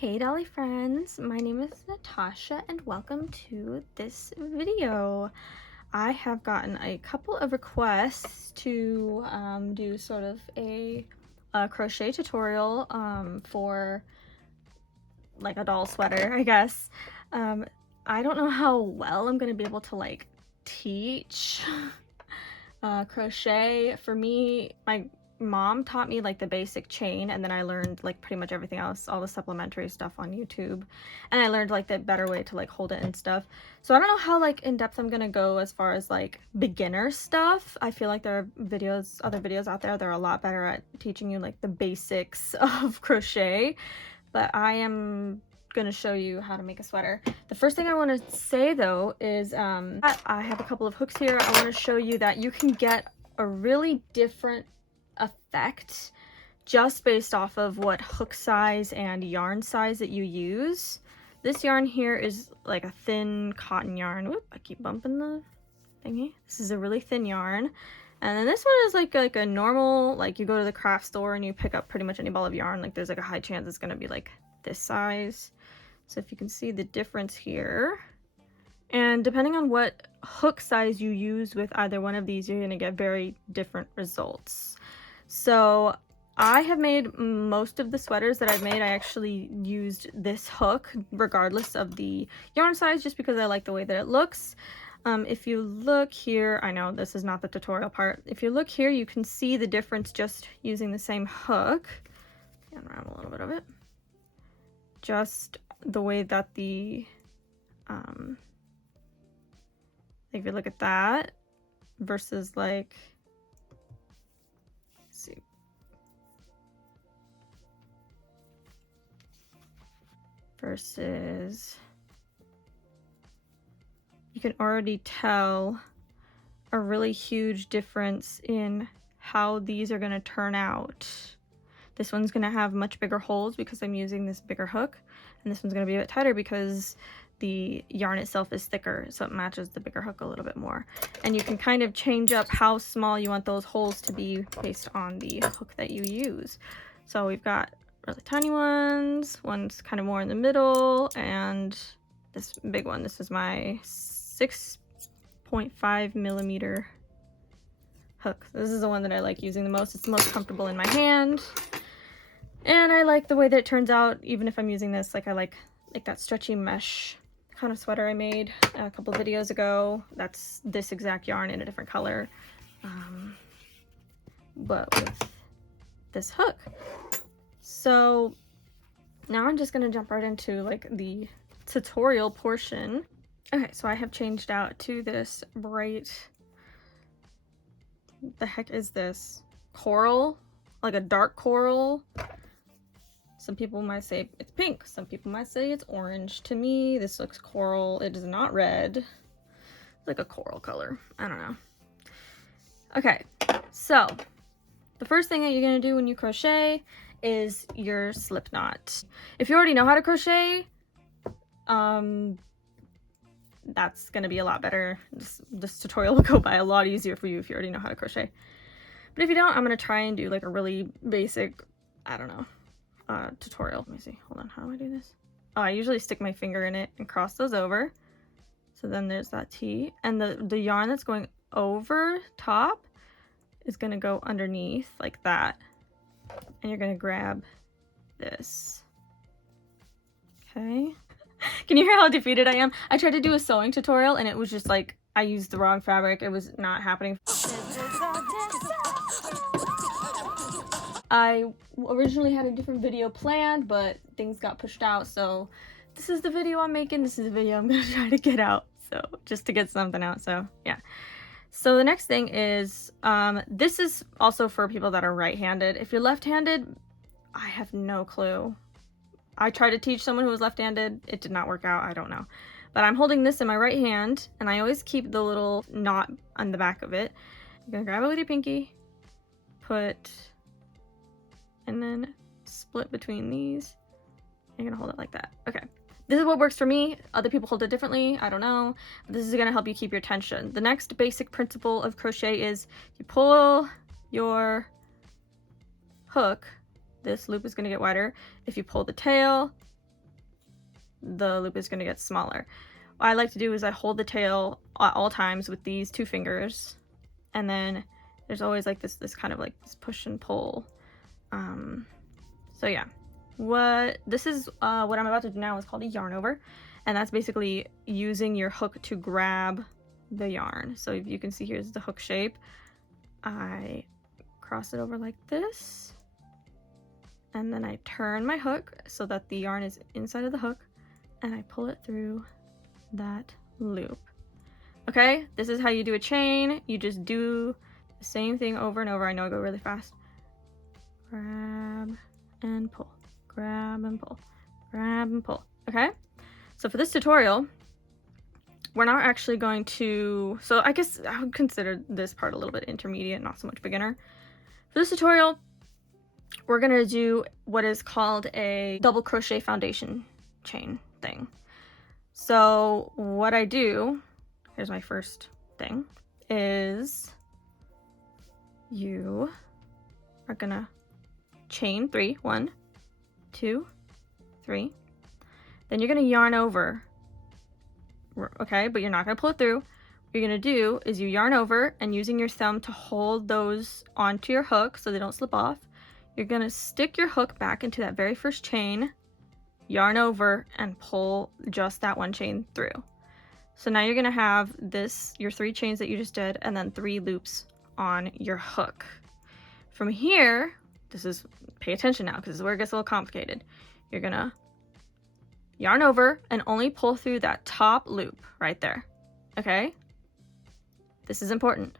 Hey Dolly friends, my name is Natasha and welcome to this video. I have gotten a couple of requests to do sort of a crochet tutorial for like a doll sweater, I guess. I don't know how well I'm going to be able to like teach crochet. For me, my mom taught me like the basic chain, and then I learned like pretty much everything else, all the supplementary stuff on YouTube, and I learned like the better way to like hold it and stuff. So I don't know how like in depth I'm gonna go as far as like beginner stuff. I feel like there are other videos out there that are a lot better at teaching you like the basics of crochet, but I am gonna show you how to make a sweater. The first thing I want to say though is I have a couple of hooks here. I want to show you that you can get a really different effect just based off of what hook size and yarn size that you use. This yarn here is like a thin cotton yarn. Whoop, I keep bumping the thingy. This is a really thin yarn. And then this one is like a normal, like you go to the craft store and you pick up pretty much any ball of yarn. Like there's like a high chance it's gonna be like this size. So if you can see the difference here. And depending on what hook size you use with either one of these, you're gonna get very different results. So I have made most of the sweaters that I've made. I actually used this hook regardless of the yarn size just because I like the way that it looks. If you look here, I know this is not the tutorial part. If you look here, you can see the difference just using the same hook. Unwrap a little bit of it. Just the way that the, if you look at that versus like, let's see. Versus, you can already tell a really huge difference in how these are going to turn out. This one's going to have much bigger holes because I'm using this bigger hook, and this one's going to be a bit tighter because the yarn itself is thicker, so it matches the bigger hook a little bit more. And you can kind of change up how small you want those holes to be based on the hook that you use. So we've got really tiny ones, one's kind of more in the middle, and this big one. This is my 6.5 millimeter hook. This is the one that I like using the most. It's the most comfortable in my hand, and I like the way that it turns out. Even if I'm using this, like I like that stretchy mesh kind of sweater I made a couple of videos ago. That's this exact yarn in a different color, but with this hook. So now I'm just gonna jump right into like the tutorial portion. Okay, so I have changed out to this bright, the heck is this? Coral, like a dark coral. Some people might say it's pink, some people might say it's orange. To me, this looks coral. It is not red. It's like a coral color. I don't know. Okay, so the first thing that you're gonna do when you crochet is your slip knot. If you already know how to crochet, that's gonna be a lot better. This tutorial will go by a lot easier for you if you already know how to crochet. But if you don't, I'm gonna try and do like a really basic, I don't know, tutorial. Let me see, hold on, how do I do this? Oh, I usually stick my finger in it and cross those over. So then there's that T, and the yarn that's going over top is gonna go underneath like that. And you're gonna grab this. Okay. Can you hear how defeated I am? I tried to do a sewing tutorial and it was just like, I used the wrong fabric. It was not happening. I originally had a different video planned, but things got pushed out. So this is the video I'm making. This is the video I'm gonna try to get out. So just to get something out. So yeah. So the next thing is, this is also for people that are right-handed. If you're left-handed, I have no clue. I tried to teach someone who was left-handed. It did not work out. I don't know. But I'm holding this in my right hand, and I always keep the little knot on the back of it. You're gonna grab it with your pinky, and then split between these. You're gonna hold it like that. Okay. This is what works for me. Other people hold it differently. I don't know. But this is gonna help you keep your tension. The next basic principle of crochet is you pull your hook, this loop is gonna get wider. If you pull the tail, the loop is going to get smaller. What I like to do is I hold the tail at all times with these 2 fingers, and then there's always like this kind of like this push and pull. So yeah, this is what I'm about to do now is called a yarn over, and that's basically using your hook to grab the yarn. So if you can see, here's the hook shape. I cross it over like this, and then I turn my hook so that the yarn is inside of the hook, and I pull it through that loop. Okay, this is how you do a chain. You just do the same thing over and over. I know I go really fast. Grab and pull, grab and pull, grab and pull. Okay, so for this tutorial, we're not actually going to, so I guess I would consider this part a little bit intermediate, not so much beginner. For this tutorial, we're gonna do what is called a double crochet foundation chain thing. So what I do, here's my first thing, is you are gonna chain 3, 1, 2, 3. Then you're gonna yarn over, okay, but you're not gonna pull it through. What you're gonna do is you yarn over, and using your thumb to hold those onto your hook so they don't slip off, you're gonna stick your hook back into that very first chain, yarn over, and pull just that one chain through. So now you're gonna have this, your 3 chains that you just did, and then 3 loops on your hook. From here, pay attention now, because this is where it gets a little complicated. You're gonna yarn over and only pull through that top loop right there, okay? This is important.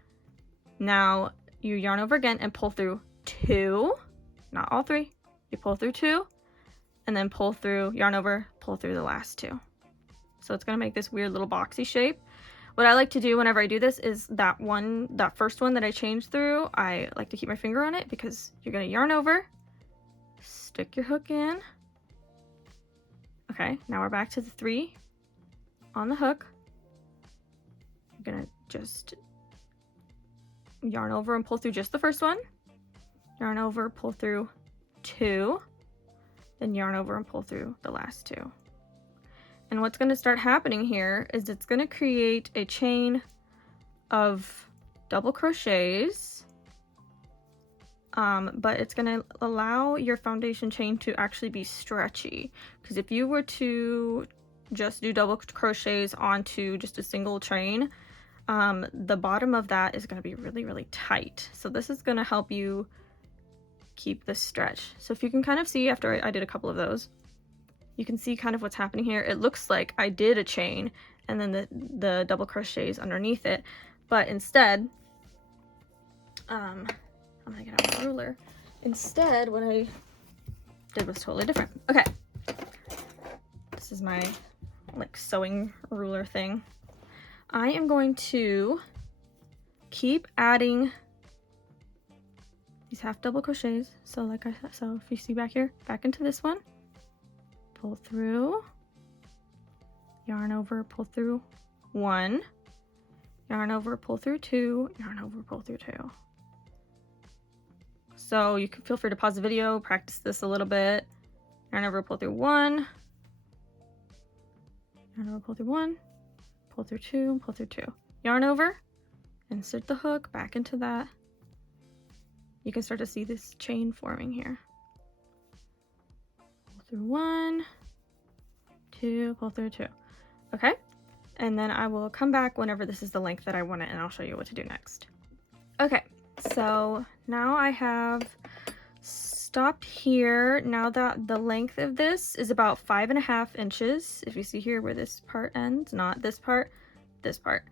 Now you yarn over again and pull through 2, not all 3. You pull through 2, and then pull through, yarn over, pull through the last 2. So it's gonna make this weird little boxy shape. What I like to do whenever I do this is that first one that I changed through, I like to keep my finger on it, because you're gonna yarn over, stick your hook in. Okay, now we're back to the 3 on the hook. You're gonna just yarn over and pull through just the first one. Yarn over, pull through 2, then yarn over and pull through the last 2. And what's going to start happening here is it's going to create a chain of double crochets, but it's going to allow your foundation chain to actually be stretchy. Because if you were to just do double crochets onto just a single chain, the bottom of that is going to be really, really tight. So this is going to help you keep the stretch. So if you can kind of see, after I did a couple of those, you can see kind of what's happening here. It looks like I did a chain and then the double crochets underneath it, but instead, I'm gonna get out my ruler. Instead, what I did was totally different. Okay, this is my like sewing ruler thing. I am going to keep adding these half double crochets. So like so if you see back here, back into this one, pull through, yarn over, pull through 1, yarn over, pull through 2, yarn over, pull through 2. So you can feel free to pause the video, practice this a little bit. Yarn over, pull through 1, yarn over, pull through 1, pull through 2, pull through 2. Yarn over, insert the hook back into that. You can start to see this chain forming here. Pull through 1, 2, pull through 2. Okay, and then I will come back whenever this is the length that I want it, and I'll show you what to do next. Okay, so now I have stopped here. Now that the length of this is about 5.5 inches. If you see here where this part ends, not this part, this part.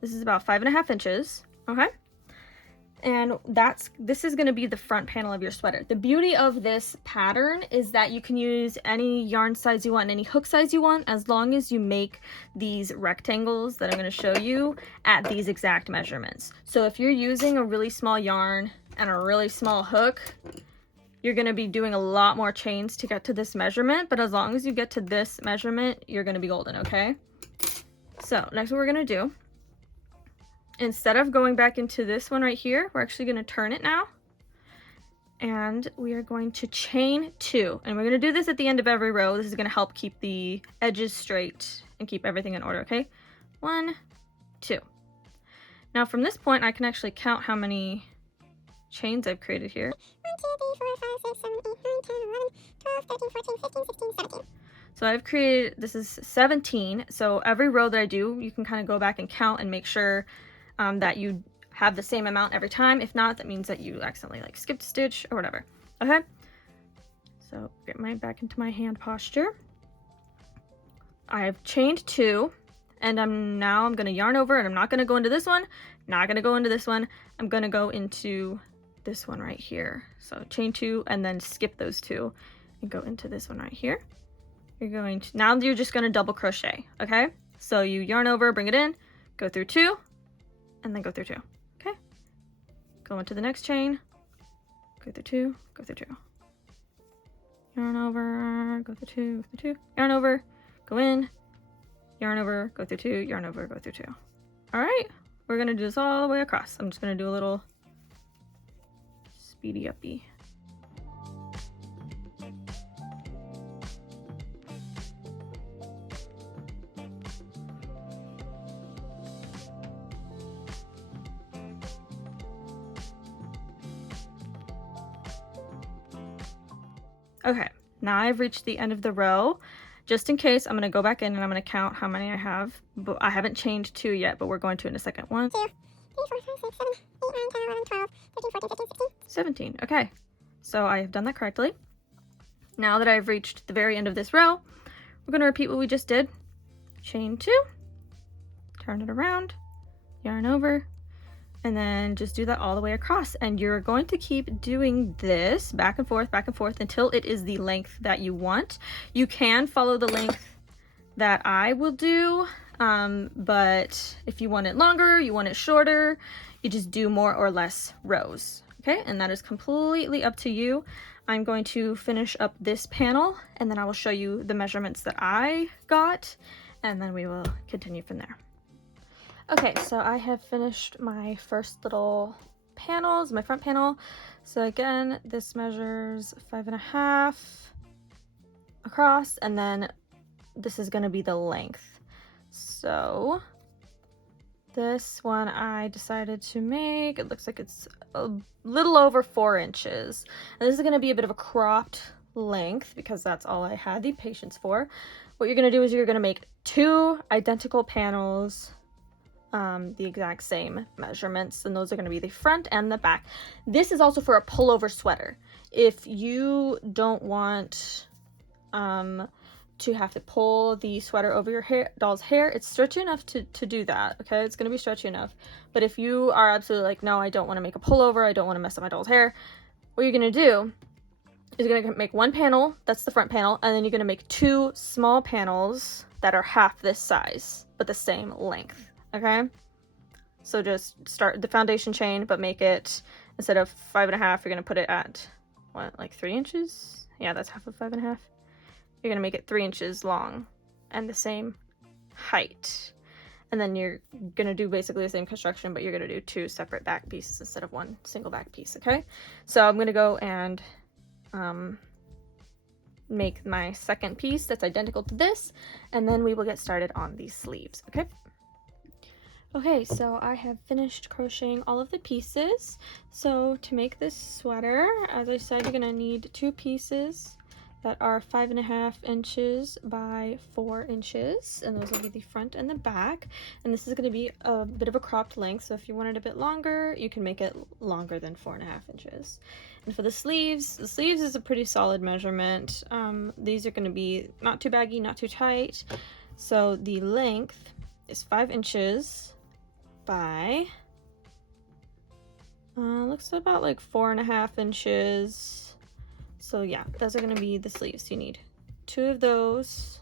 This is about 5.5 inches, okay? And this is going to be the front panel of your sweater. The beauty of this pattern is that you can use any yarn size you want, any hook size you want, as long as you make these rectangles that I'm going to show you at these exact measurements. So if you're using a really small yarn and a really small hook, you're going to be doing a lot more chains to get to this measurement, but as long as you get to this measurement, you're going to be golden, okay? So next what we're going to do, instead of going back into this one right here, we're actually going to turn it now. and we are going to chain 2, and we're going to do this at the end of every row. This is going to help keep the edges straight and keep everything in order. Okay, 1, 2. Now from this point I can actually count how many chains I've created here. 1, 2, 3, 4, 5, 6, 7, 8, 9, 10, 11, 12, 13, 14, 15, 16, 17. So I've created, this is 17. So every row that I do, you can kind of go back and count and make sure that you have the same amount every time. If not, that means that you accidentally like skipped a stitch or whatever. Okay, so get my back into my hand posture. I've chained 2, and I'm going to yarn over, and I'm not going to go into this one, not going to go into this one. I'm going to go into this one right here. So chain 2 and then skip those 2 and go into this one right here. Now you're just going to double crochet. Okay, so you yarn over, bring it in, go through 2, and then go through 2. Okay, go into the next chain, go through 2, go through 2, yarn over, go through 2, go through 2, yarn over, go in, yarn over, go through 2, yarn over, go through 2. All right, we're going to do this all the way across. I'm just going to do a little speedy uppy. Okay, now I've reached the end of the row. Just in case, I'm going to go back in and I'm going to count how many I have. But I haven't chained 2 yet, but we're going to in a second. 1, 2, 3, 4, 5, 6, 7, 8, 9, 10, 11, 12, 13, 14, 15, 16, 17. Okay, so I have done that correctly. Now that I've reached the very end of this row, we're going to repeat what we just did. Chain 2, turn it around, yarn over, and then just do that all the way across. And you're going to keep doing this back and forth until it is the length that you want. You can follow the length that I will do, but if you want it longer, you want it shorter, you just do more or less rows. Okay, and that is completely up to you. I'm going to finish up this panel and then I will show you the measurements that I got, and then we will continue from there. Okay, so I have finished my first little panels, my front panel. So again, this measures 5.5 across, and then this is going to be the length. So this one I decided to make, it looks like it's a little over 4 inches. And this is going to be a bit of a cropped length because that's all I had the patience for. What you're going to do is you're going to make 2 identical panels, the exact same measurements, and those are going to be the front and the back. This is also for a pullover sweater. If you don't want to have to pull the sweater over your doll's hair, it's stretchy enough to do that. Okay, it's going to be stretchy enough. But if you are absolutely like, no, I don't want to make a pullover, I don't want to mess up my doll's hair, what you're going to do is you're going to make 1 panel, that's the front panel, and then you're going to make 2 small panels that are half this size but the same length. Okay, so just start the foundation chain, but make it, instead of 5.5, you're going to put it at what, like 3 inches? Yeah, that's half of 5.5. You're going to make it 3 inches long and the same height. And then you're going to do basically the same construction, but you're going to do 2 separate back pieces instead of 1 single back piece. Okay, so I'm going to go and make my second piece that's identical to this, and then we will get started on these sleeves. Okay, so I have finished crocheting all of the pieces. So to make this sweater, as I said, you're going to need 2 pieces that are 5.5 inches by 4 inches, and those will be the front and the back. And this is going to be a bit of a cropped length, so if you want it a bit longer, you can make it longer than 4.5 inches. And for the sleeves is a pretty solid measurement. These are going to be not too baggy, not too tight. So the length is 5 inches by looks about like 4.5 inches. So yeah, those are going to be the sleeves. You need 2 of those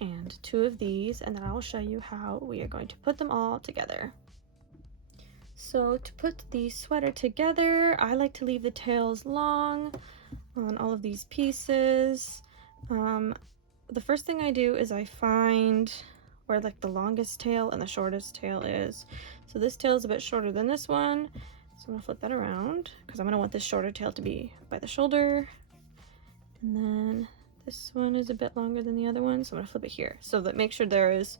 and 2 of these, and then I will show you how we are going to put them all together. So to put the sweater together, I like to leave the tails long on all of these pieces. The first thing I do is I find where like the longest tail and the shortest tail is. So this tail is a bit shorter than this one, So I'm gonna flip that around because I'm gonna want this shorter tail to be by the shoulder. And then this one is a bit longer than the other one, so I'm gonna flip it here. So that make sure there is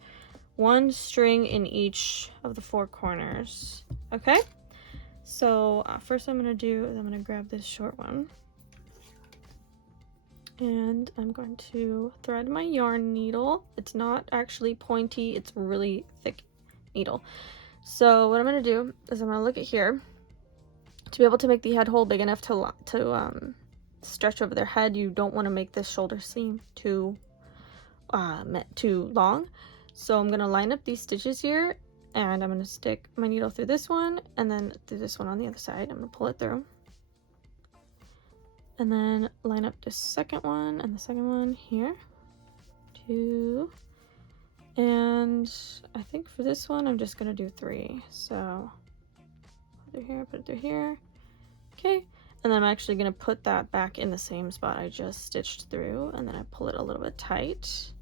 one string in each of the 4 corners. Okay? So first I'm gonna do is I'm gonna grab this short one. And I'm going to thread my yarn needle. It's not actually pointy, it's really thick needle. So what I'm going to do is I'm going to look at here. To be able to make the head hole big enough to stretch over their head, you don't want to make this shoulder seam too long. So I'm going to line up these stitches here, and I'm going to stick my needle through this one and then through this one on the other side. I'm going to pull it through. And then line up the second one and the second one here. 2. And I think for this one, I'm just gonna do 3. So put it through here, put it through here. Okay. And then I'm actually gonna put that back in the same spot I just stitched through, and then I pull it a little bit tight.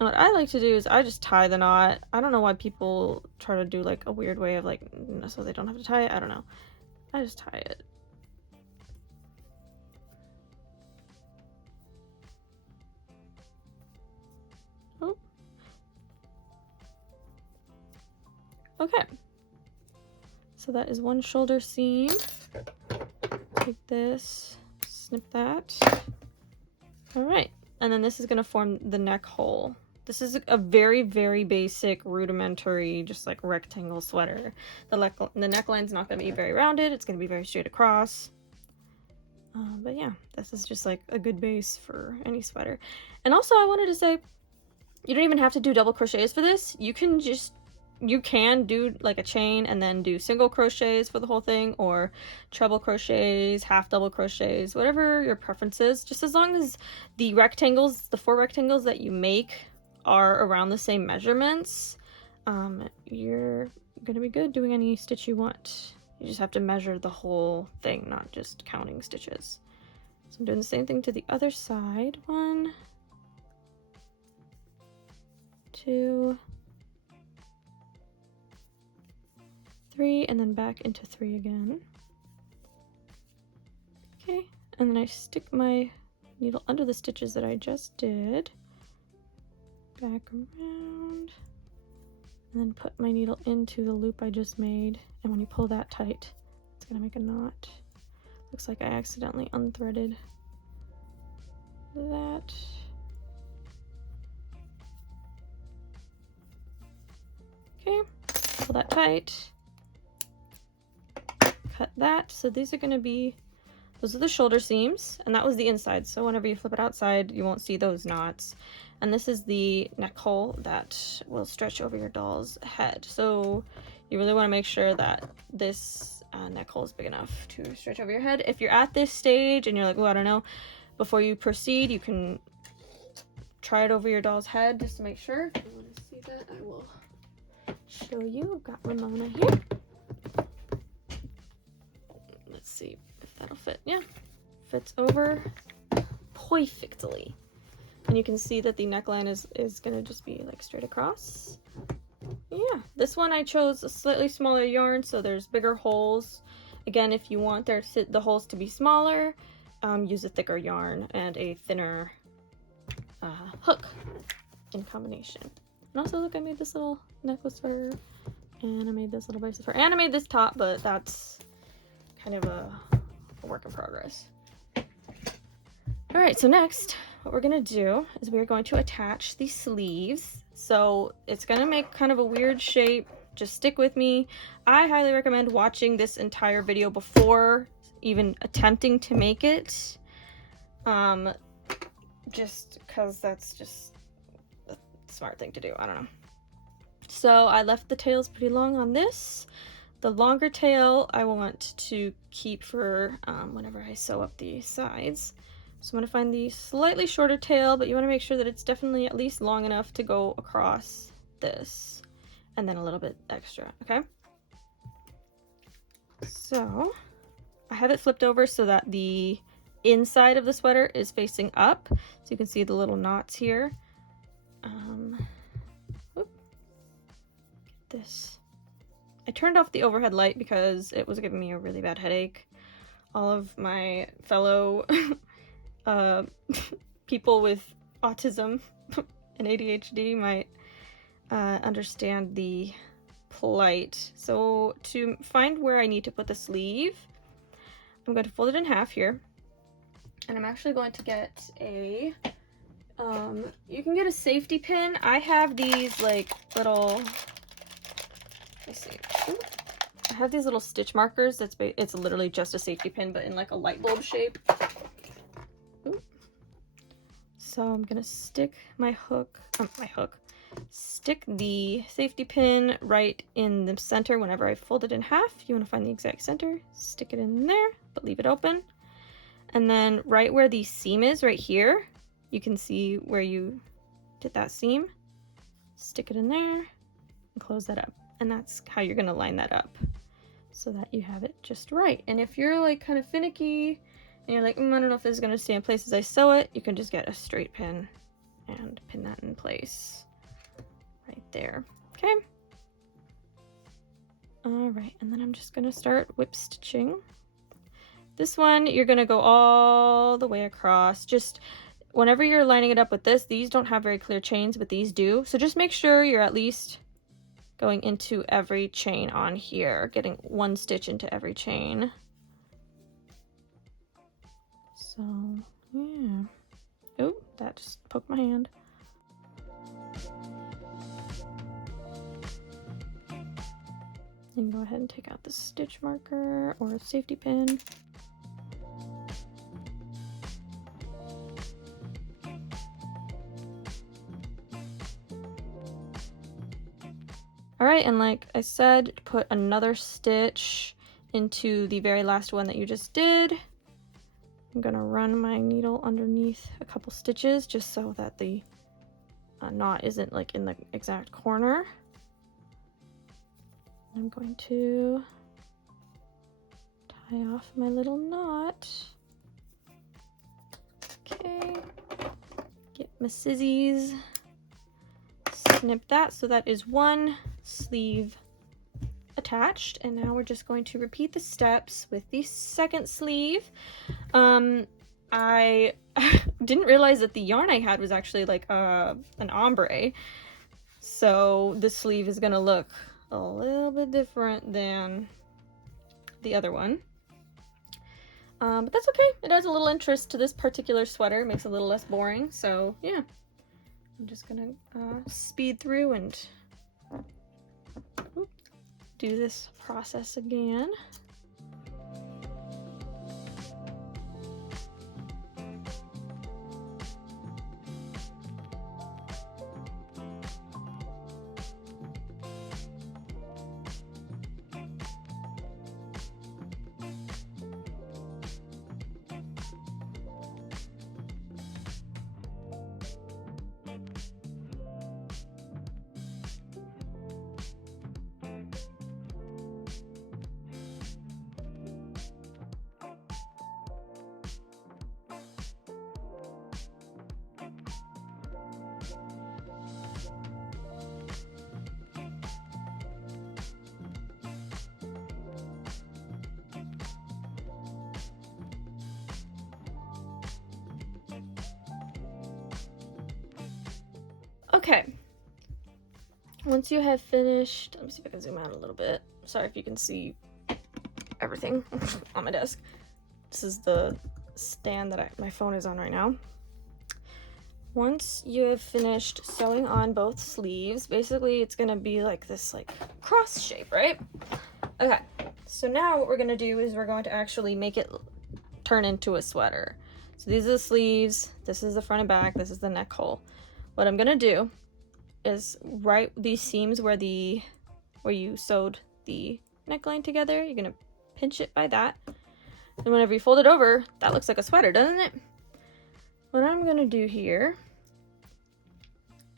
And what I like to do is I just tie the knot. I don't know why people try to do like a weird way of like, so they don't have to tie it. I don't know. I just tie it. Okay, so that is one shoulder seam. Take this, snip that. All right, and then this is going to form the neck hole. This is a very, very basic, rudimentary, just like rectangle sweater. The neckline's not going to be very rounded. It's going to be very straight across. But yeah, this is just like a good base for any sweater. And also I wanted to say, you don't even have to do double crochets for this. You can do like a chain and then do single crochets for the whole thing, or treble crochets, half double crochets, whatever your preference is. Just as long as the rectangles, the 4 rectangles that you make are around the same measurements, you're gonna be good doing any stitch you want. You just have to measure the whole thing, not just counting stitches. So I'm doing the same thing to the other side. 1, 2, 3, and then back into 3 again. Okay, and then I stick my needle under the stitches that I just did, back around, and then put my needle into the loop I just made. And when you pull that tight, it's gonna make a knot. Looks like I accidentally unthreaded that. Okay, pull that tight. Cut that. So these are going to be, those are the shoulder seams, and that was the inside. So whenever you flip it outside, you won't see those knots. And this is the neck hole that will stretch over your doll's head. So you really want to make sure that this neck hole is big enough to stretch over your head. If you're at this stage and you're like, oh, I don't know, before you proceed, you can try it over your doll's head just to make sure. If you want to see that, I will show you. I've got Ramona here. Let's see if that'll fit. Yeah, fits over perfectly. And you can see that the neckline is gonna just be like straight across. Yeah, this one I chose a slightly smaller yarn, so there's bigger holes. Again, if you want the holes to be smaller, use a thicker yarn and a thinner hook in combination. And also, look, I made this little necklace for her, and I made this little bracelet for her, and I made this top, but that's kind of a work in progress. All right, so next, what we're gonna do is we're going to attach the sleeves. So it's gonna make kind of a weird shape. Just stick with me. I highly recommend watching this entire video before even attempting to make it. Just because that's just a smart thing to do. I don't know. So I left the tails pretty long on this. The longer tail I want to keep for whenever I sew up the sides. So I'm going to find the slightly shorter tail, but you want to make sure that it's definitely at least long enough to go across this, and then a little bit extra, okay? So I have it flipped over so that the inside of the sweater is facing up, so you can see the little knots here. Get this I turned off the overhead light because it was giving me a really bad headache. All of my fellow people with autism and ADHD might understand the plight. So to find where I need to put the sleeve, I'm going to fold it in half here, and I'm actually going to get a you can get a safety pin. I have these like little, let's see. Ooh. I have these little stitch markers. It's literally just a safety pin, but in like a light bulb shape. Ooh. So I'm gonna stick stick the safety pin right in the center. Whenever I fold it in half, you want to find the exact center, stick it in there, but leave it open. And then right where the seam is, right here, you can see where you did that seam. Stick it in there and close that up. And that's how you're gonna line that up so that you have it just right. And if you're like kind of finicky and you're like, I don't know if this is gonna stay in place as I sew it, you can just get a straight pin and pin that in place right there. Okay. All right, and then I'm just gonna start whip stitching. This one, you're gonna go all the way across. Just whenever you're lining it up with this, these don't have very clear chains, but these do. So just make sure you're at least going into every chain on here, getting one stitch into every chain. So, yeah. Oh, that just poked my hand. And go ahead and take out the stitch marker or safety pin. All right, and like I said, put another stitch into the very last one that you just did. I'm gonna run my needle underneath a couple stitches just so that the knot isn't like in the exact corner. I'm going to tie off my little knot. Okay, get my scissors, snip that, so that is one sleeve attached. And now we're just going to repeat the steps with the second sleeve. I didn't realize that the yarn I had was actually like an ombre, so this sleeve is gonna look a little bit different than the other one, but that's okay. It adds a little interest to this particular sweater. It makes it a little less boring. So yeah, I'm just gonna speed through and do this process again. Okay, once you have finished, let me see if I can zoom out a little bit. Sorry if you can see everything on my desk. This is the stand that my phone is on right now. Once you have finished sewing on both sleeves, basically it's gonna be like this like cross shape, right? Okay, so now what we're gonna do is we're going to actually make it turn into a sweater. So these are the sleeves, this is the front and back, this is the neck hole. What I'm gonna do is right these seams where you sewed the neckline together, you're gonna pinch it by that. And whenever you fold it over, that looks like a sweater, doesn't it? What I'm gonna do here,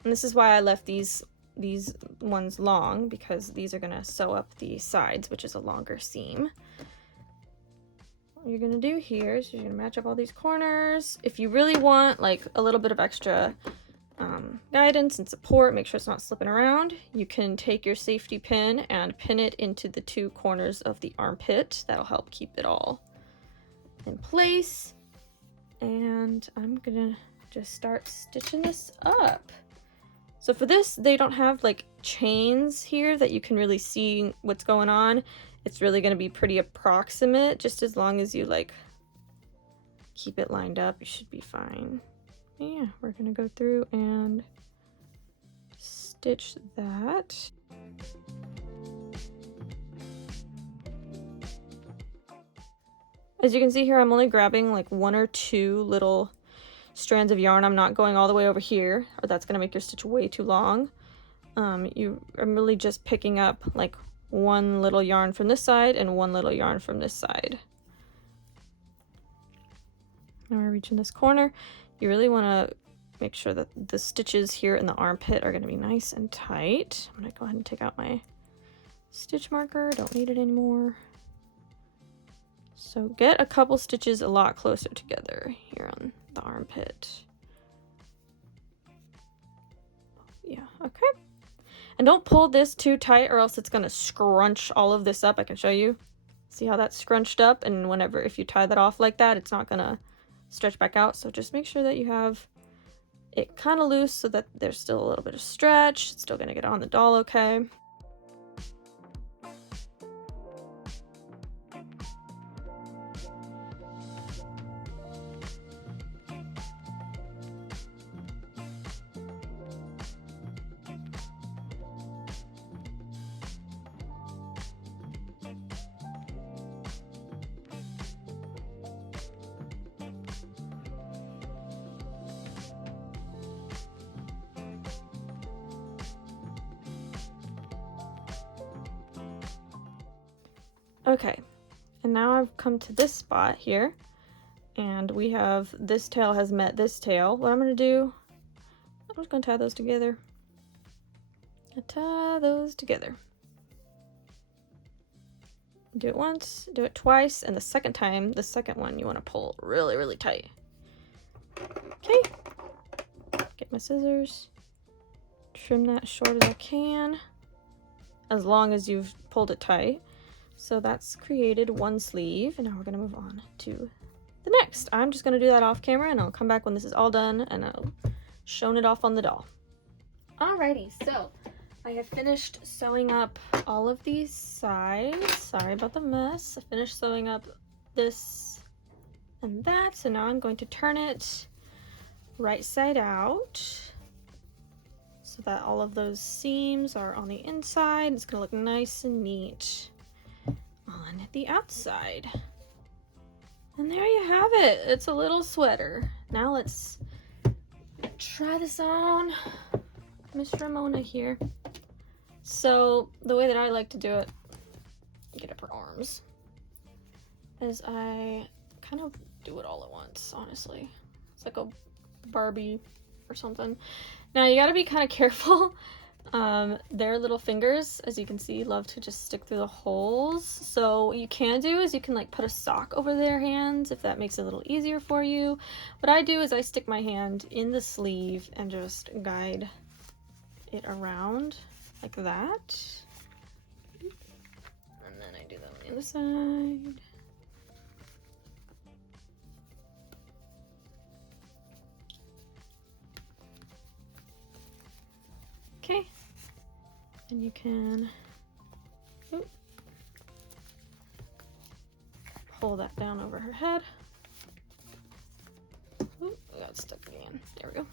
and this is why I left these ones long, because these are gonna sew up the sides, which is a longer seam. What you're gonna do here is you're gonna match up all these corners. If you really want like a little bit of extra guidance and support. Make sure it's not slipping around. You can take your safety pin and pin it into the two corners of the armpit. That'll help keep it all in place. And I'm gonna just start stitching this up. So for this, they don't have like chains here that you can really see what's going on. It's really gonna be pretty approximate. Just as long as you like keep it lined up, you should be fine. Yeah, we're gonna go through and stitch that. As you can see here, I'm only grabbing like 1 or 2 little strands of yarn. I'm not going all the way over here, or that's gonna make your stitch way too long. I'm really just picking up like 1 little yarn from this side and 1 little yarn from this side. Now we're reaching this corner. You really want to make sure that the stitches here in the armpit are going to be nice and tight. I'm going to go ahead and take out my stitch marker. Don't need it anymore. So get a couple stitches a lot closer together here on the armpit. Yeah, okay. And don't pull this too tight or else it's going to scrunch all of this up. I can show you. See how that's scrunched up? And whenever, if you tie that off like that, it's not going to stretch back out. So just make sure that you have it kind of loose so that there's still a little bit of stretch. It's still going to get on the doll okay. Okay, and now I've come to this spot here, and we have this tail has met this tail. What I'm going to do, I'm just going to tie those together. Tie those together. Do it once, do it twice, and the second time, the second one, you want to pull really, really tight. Okay, get my scissors, trim that as short as I can, as long as you've pulled it tight. So that's created 1 sleeve, and now we're gonna move on to the next. I'm just gonna do that off camera, and I'll come back when this is all done, and I'll shown it off on the doll. Alrighty, so I have finished sewing up all of these sides. Sorry about the mess. I finished sewing up this and that, so now I'm going to turn it right side out so that all of those seams are on the inside. It's gonna look nice and neat on the outside. And there you have it. It's a little sweater. Now let's try this on. Miss Ramona here. So the way that I like to do it, get up her arms, is I kind of do it all at once, honestly. It's like a Barbie or something. Now you gotta be kind of careful. Their little fingers, as you can see, love to just stick through the holes. So what you can do is you can like put a sock over their hands if that makes it a little easier for you. What I do is I stick my hand in the sleeve and just guide it around like that. And then I do that on the other side. Okay. And you can pull that down over her head. Ooh, I got stuck again. There we go.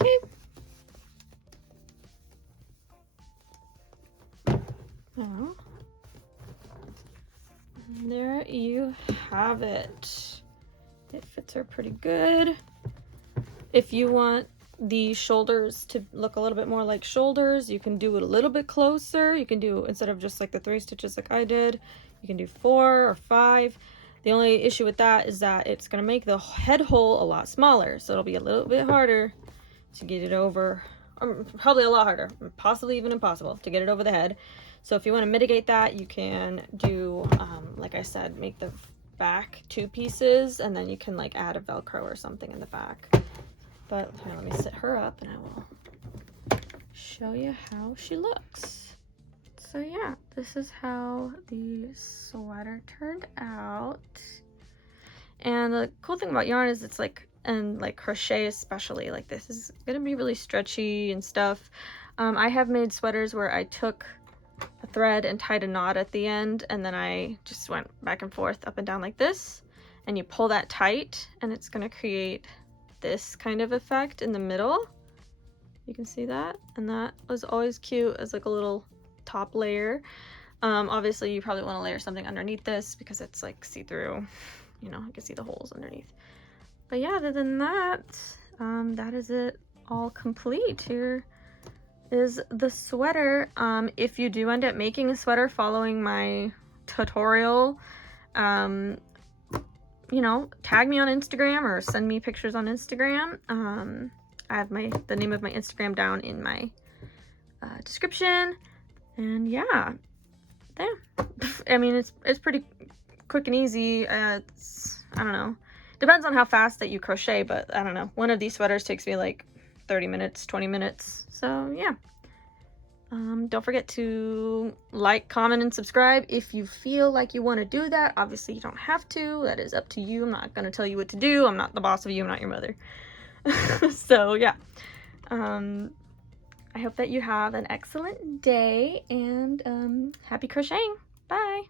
Okay. Now, there you have it. It fits her pretty good. If you want the shoulders to look a little bit more like shoulders, you can do it a little bit closer. You can do, instead of just like the 3 stitches like I did, you can do 4 or 5. The only issue with that is that it's going to make the head hole a lot smaller, so it'll be a little bit harder to get it over, or probably a lot harder, possibly even impossible to get it over the head. So if you want to mitigate that, you can do, like I said, make the back 2 pieces, and then you can like add a Velcro or something in the back. But here, let me sit her up and I will show you how she looks. So yeah, this is how the sweater turned out. And the cool thing about yarn is it's like, and like crochet especially, like this is gonna be really stretchy and stuff. I have made sweaters where I took a thread and tied a knot at the end, and then I just went back and forth up and down like this, and you pull that tight and it's gonna create this kind of effect in the middle. You can see that, and that was always cute as like a little top layer. Obviously you probably want to layer something underneath this because it's like see-through, you know, you can see the holes underneath. But yeah, other than that, that is it all complete. Here is the sweater. If you do end up making a sweater following my tutorial, you know, tag me on Instagram or send me pictures on Instagram. I have the name of my Instagram down in my description. And yeah, there. I mean, it's pretty quick and easy. I don't know. Depends on how fast that you crochet, but I don't know. One of these sweaters takes me like 30 minutes, 20 minutes. So yeah. Don't forget to like, comment, and subscribe if you feel like you want to do that. Obviously, you don't have to. That is up to you. I'm not going to tell you what to do. I'm not the boss of you. I'm not your mother. So yeah. I hope that you have an excellent day, and happy crocheting. Bye.